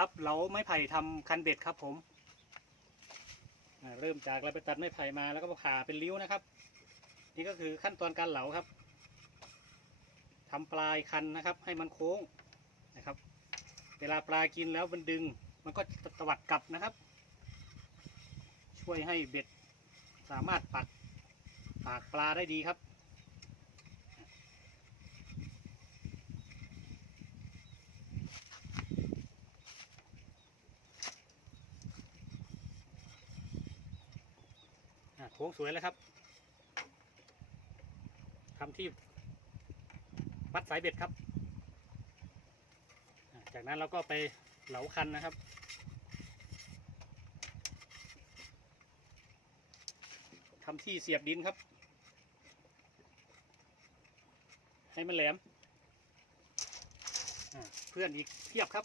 ครับเราไม้ไผ่ทำคันเบ็ดครับผมเริ่มจากเราไปตัดไม้ไผ่มาแล้วก็มาผ่าเป็นริ้วนะครับ นี่ก็คือขั้นตอนการเหลาครับทำปลายคันนะครับ ให้มันโค้งนะครับ เวลาปลากินแล้วมันดึง มันก็จะตวัดกลับนะครับ ช่วยให้เบ็ดสามารถปักปากปลาได้ดีครับ โค้งสวยแล้วครับทำที่วัดสายเบ็ดครับ จากนั้นเราก็ไปเหลาคันนะครับ ทำที่เสียบดินครับ ให้มันแหลม เพื่อนอีกเทียบครับ